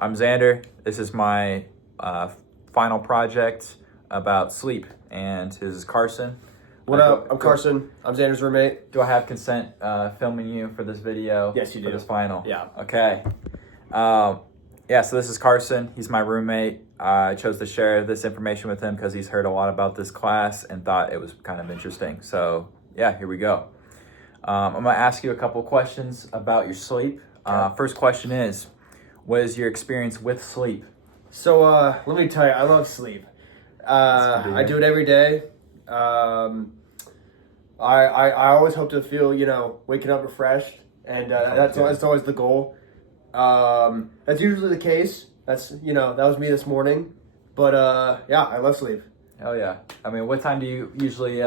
I'm Xander. This is my final project about sleep, and this is Carson. What up? I'm Carson. I'm Xander's roommate. Do I have consent filming you for this video? Yes, you do. For this final? Yeah. Okay. Yeah, so this is Carson. He's my roommate. I chose to share this information with him because he's heard a lot about this class and thought it was kind of interesting. So, yeah, here we go. I'm going to ask you a couple questions about your sleep. First question is, what is your experience with sleep? So, let me tell you, I love sleep. I do it every day. I always hope to feel, waking up refreshed, and that's always the goal. That's usually the case. That was me this morning. But yeah, I love sleep. Hell yeah. I mean, what time do you usually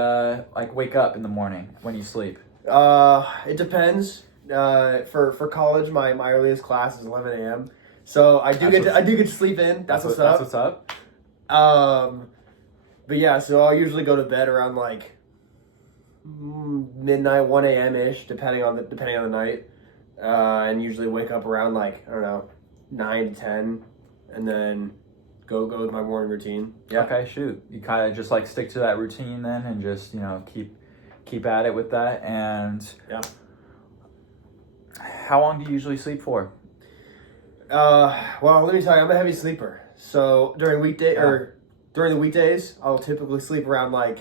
wake up in the morning when you sleep? It depends. For college, my earliest class is 11 a.m. So I do get to sleep in. That's what's up. That's what's up. But yeah, so I'll usually go to bed around midnight, 1 a.m. ish, depending on the night. And usually wake up around 9 to 10, and then go with my morning routine. Yeah. Okay, shoot. You kind of just stick to that routine then, and just keep at it with that. And yeah. How long do you usually sleep for? Well, let me tell you, I'm a heavy sleeper. So during the weekdays, I'll typically sleep around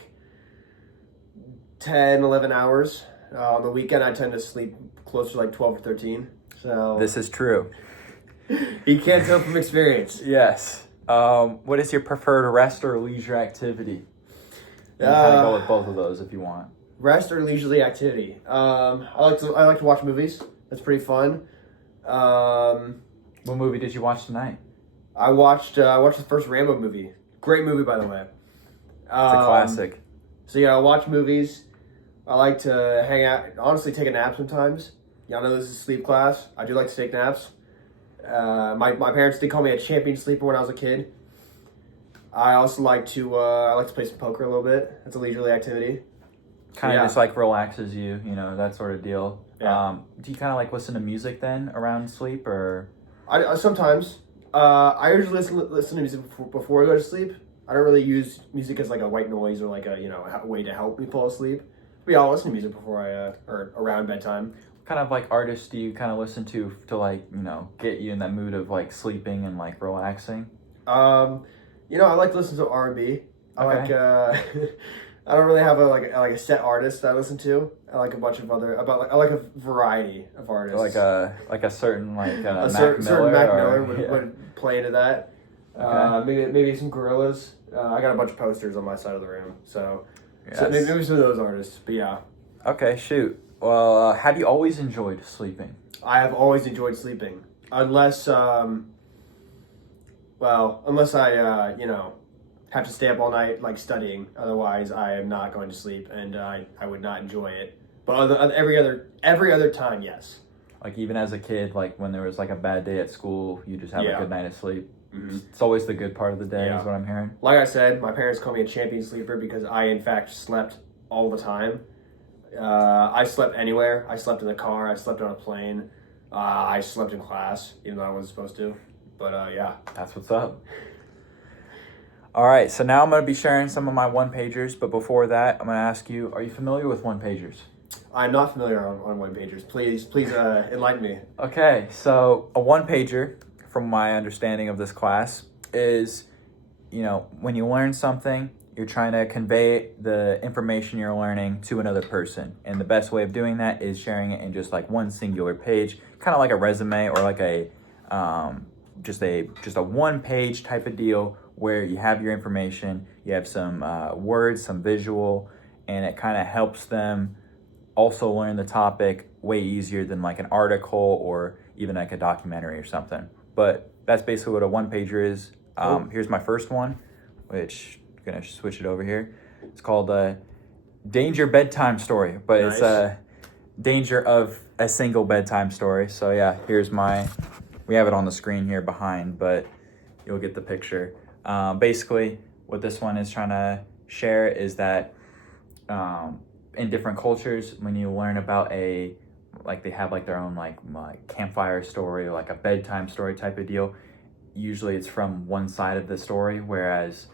10, 11 hours. On the weekend, I tend to sleep closer to 12 or 13. So this is true. You can't tell from experience. Yes. What is your preferred rest or leisure activity? You can kind of go with both of those if you want. Rest or leisurely activity. I like to watch movies. That's pretty fun. What movie did you watch tonight? I watched the first Rambo movie. Great movie, by the way. It's a classic. So yeah, I watch movies. I like to hang out. Honestly, take a nap sometimes. Y'all know this is sleep class. I do like to take naps. My parents did call me a champion sleeper when I was a kid. I also like to play some poker a little bit. That's a leisurely activity. Kind of just relaxes you, that sort of deal. Yeah. Do you kind of listen to music then around sleep, or? I sometimes. I usually listen to music before I go to sleep. I don't really use music as a white noise or a way to help me fall asleep. But yeah, I'll listen to music before or around bedtime. What kind of artists do you kind of listen to get you in that mood of sleeping and relaxing? I like to listen to R&B. Okay. I don't really have a set artist that I listen to. I like a bunch of I like a variety of artists. Like a certain certain Mac Miller would play into that. Okay. Maybe some Gorillaz. I got a bunch of posters on my side of the room, so Yes. maybe some of those artists. But yeah. Okay, shoot. Well, have you always enjoyed sleeping? I have always enjoyed sleeping, unless I have to stay up all night studying. Otherwise, I am not going to sleep, and I would not enjoy it. But every other time, yes. Even as a kid, when there was a bad day at school, you just have a good night of sleep. Mm-hmm. It's always the good part of the day, is what I'm hearing. Like I said, my parents call me a champion sleeper because I, in fact, slept all the time. I slept anywhere. I slept in the car. I slept on a plane. I slept in class, even though I wasn't supposed to. But yeah. That's what's up. All right, so now I'm going to be sharing some of my one-pagers, but before that, I'm going to ask you, are you familiar with one-pagers? I'm not familiar on one-pagers. Please enlighten me. Okay, so a one-pager, from my understanding of this class, is, when you learn something, you're trying to convey the information you're learning to another person. And the best way of doing that is sharing it in just one singular page, kind of like a resume or just a one-page type of deal where you have your information, you have some words, some visual, and it kind of helps them also learn the topic way easier than an article or even a documentary or something. But that's basically what a one-pager is. Here's my first one, which I'm going to switch it over here. It's called Danger Bedtime Story, but Nice. It's a danger of a single bedtime story. So yeah, we have it on the screen here behind, but you'll get the picture. Basically, what this one is trying to share is that in different cultures, when you learn about they have their own campfire story or a bedtime story type of deal, usually it's from one side of the story, whereas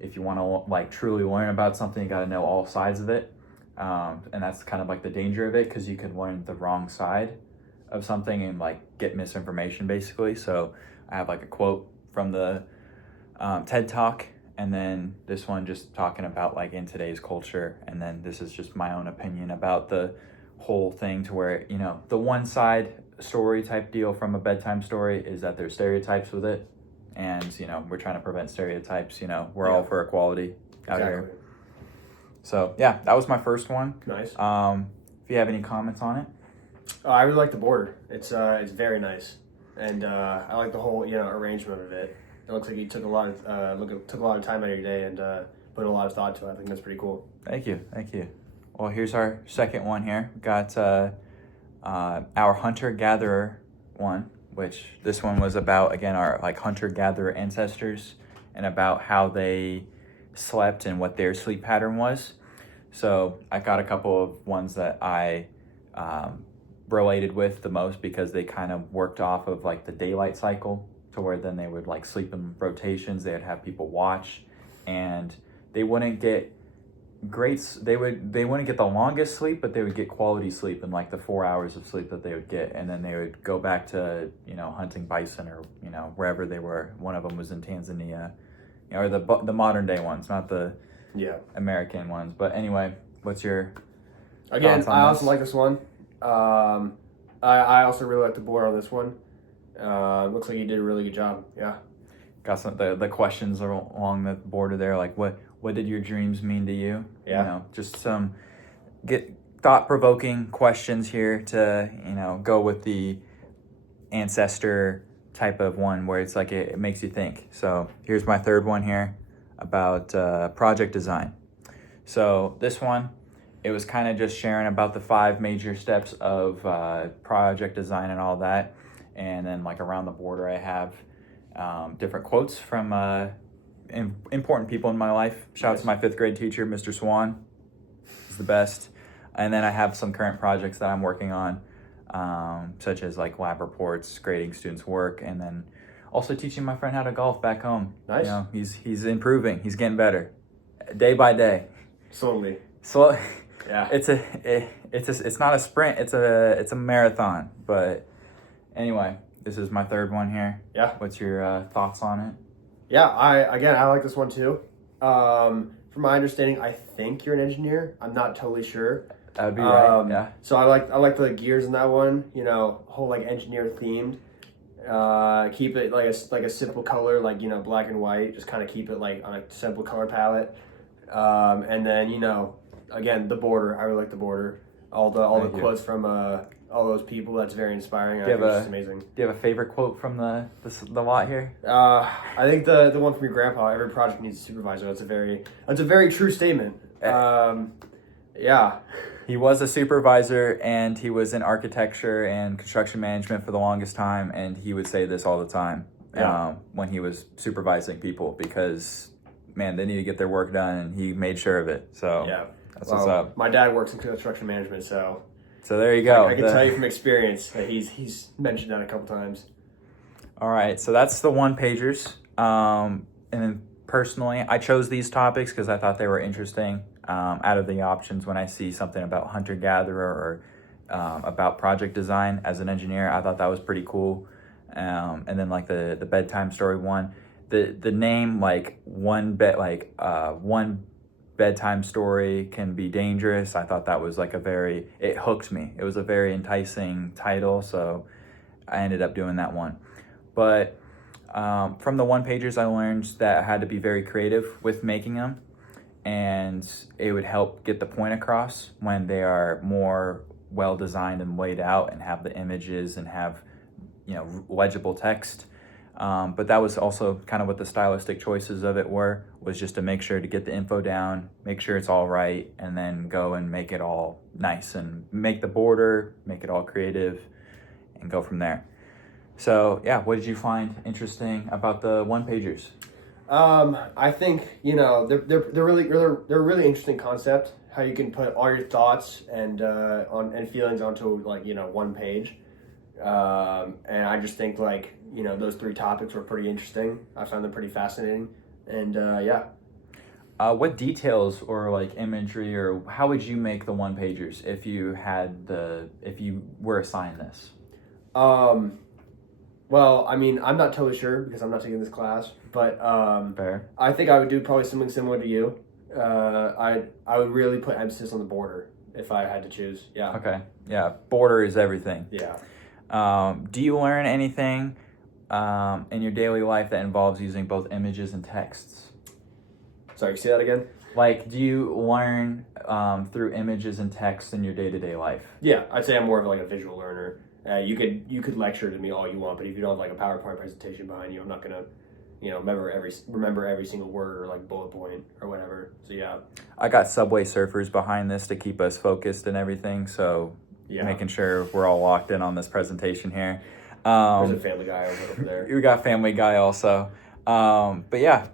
if you want to like truly learn about something, you got to know all sides of it. And that's kind of like the danger of it, because you could learn the wrong side of something and like get misinformation basically. So I have like a quote from the TED Talk, and then this one just talking about like in today's culture, and then this is just my own opinion about the whole thing, to where, you know, the one side story type deal from a bedtime story is that there's stereotypes with it, and you know, we're trying to prevent stereotypes. You know, we're all for equality out here. So yeah, that was my first one. Nice. If you have any comments on it. I really like the border. It's very nice, and I like the whole arrangement of it. It looks like you took a lot of time out of your day and put a lot of thought to it. I think that's pretty cool. Thank you. Well, here's our second one here. We got our hunter-gatherer one, which this one was about, again, our like hunter-gatherer ancestors, and about how they slept and what their sleep pattern was. So I got a couple of ones that I related with the most, because they kind of worked off of like the daylight cycle, to where then they would like sleep in rotations. They would have people watch, and they wouldn't get they wouldn't get the longest sleep, but they would get quality sleep in like the 4 hours of sleep that they would get, and then they would go back to hunting bison, or wherever they were. One of them was in Tanzania, or the modern day ones, not the American ones. But anyway, what's your Again, I also like this one. I also really like the board on this one. Looks like you did a really good job. Yeah. Got some the questions along the border there, like what did your dreams mean to you? Yeah. Just some thought-provoking questions here to go with the ancestor type of one, where it's like it makes you think. So here's my third one here about project design. So this one, it was kind of just sharing about the 5 major steps of project design and all that. And then like around the border, I have different quotes from important people in my life. Shout out to my 5th grade teacher, Mr. Swan. He's the best. And then I have some current projects that I'm working on, such as like lab reports, grading students' work, and then also teaching my friend how to golf back home. Nice. He's improving. He's getting better, day by day. Slowly. Slow. Yeah. It's not a sprint. It's a marathon. But anyway, this is my third one here. Yeah. What's your thoughts on it? Yeah, I like this one too. From my understanding, I think you're an engineer. I'm not totally sure. That would be right. Yeah. So I like the gears in that one. Whole like engineer themed. Keep it like a simple color, like black and white. Just kind of keep it like on a simple color palette. And then again, the border. I really like the border. All the quotes from all those people. That's very inspiring. I think it's amazing. Do you have a favorite quote from the lot here? I think the one from your grandpa. Every project needs a supervisor. That's a very true statement. Yeah. He was a supervisor, and he was in architecture and construction management for the longest time, and he would say this all the time when he was supervising people, because man, they need to get their work done, and he made sure of it. So yeah. That's what's up. My dad works in construction management, so there you go. I can tell you from experience that he's mentioned that a couple times. All right, so that's the one-pagers. And then personally, I chose these topics because I thought they were interesting. Out of the options, when I see something about hunter-gatherer or about project design as an engineer, I thought that was pretty cool. And then like the bedtime story one, the name, like one bedtime story can be dangerous. I thought that was like it hooked me. It was a very enticing title, so I ended up doing that one. But from the one-pagers, I learned that I had to be very creative with making them, and it would help get the point across when they are more well-designed and laid out and have the images and have legible text. But that was also kind of what the stylistic choices of it was just to make sure to get the info down, make sure it's all right, and then go and make it all nice and make the border, make it all creative, and go from there. So yeah, what did you find interesting about the one-pagers? I think they're a really interesting concept. How you can put all your thoughts and feelings onto one page. And I just think like, those three topics were pretty interesting. I found them pretty fascinating. And yeah. What details or like imagery or how would you make the one pagers if you were assigned this? Well, I mean, I'm not totally sure because I'm not taking this class, but Fair. I think I would do probably something similar to you. I would really put emphasis on the border if I had to choose. Yeah. Okay. Yeah. Border is everything. Yeah. Do you learn anything in your daily life that involves using both images and texts? Sorry, say that again? Like, do you learn through images and texts in your day-to-day life? Yeah, I'd say I'm more of like a visual learner. You could lecture to me all you want, but if you don't have like a PowerPoint presentation behind you, I'm not gonna, remember every single word or like bullet point or whatever. So yeah. I got Subway Surfers behind this to keep us focused and everything, so Yeah. making sure we're all locked in on this presentation here. There's a Family Guy over there. We got Family Guy also. But yeah,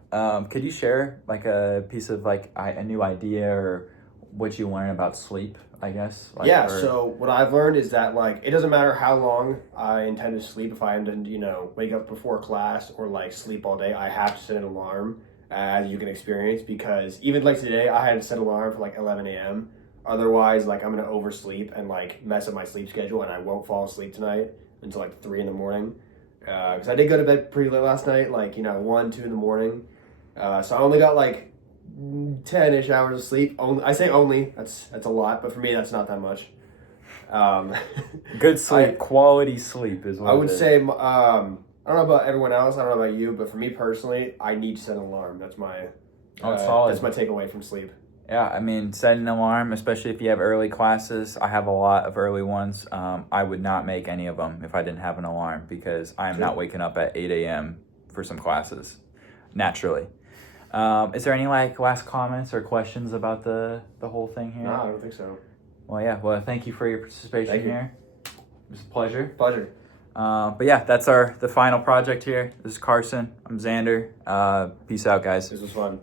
could you share like a piece of like a new idea or what you learn about sleep, I guess? Yeah, so what I've learned is that like it doesn't matter how long I intend to sleep. If I intend to, wake up before class or like sleep all day, I have to set an alarm, as you can experience, because even like today I had to set an alarm for like 11 a.m. Otherwise, like I'm gonna oversleep and like mess up my sleep schedule, and I won't fall asleep tonight until like 3 in the morning. Because I did go to bed pretty late last night, like 1, 2 in the morning. So I only got like 10-ish hours of sleep. I say only, that's a lot, but for me that's not that much. Good sleep, quality sleep is what I would it is. say, I don't know about everyone else, I don't know about you, but for me personally, I need to set an alarm. That's my solid. that's my takeaway from sleep. Yeah, I mean, set an alarm, especially if you have early classes. I have a lot of early ones. I would not make any of them if I didn't have an alarm because I am not waking up at 8 a.m. for some classes, naturally. Is there any like last comments or questions about the whole thing here? No, I don't think so. Well, yeah. Well, thank you for your participation Thank you. here. It was a pleasure. Pleasure. But yeah, that's the final project here. This is Carson. I'm Xander. Peace out, guys. This was fun.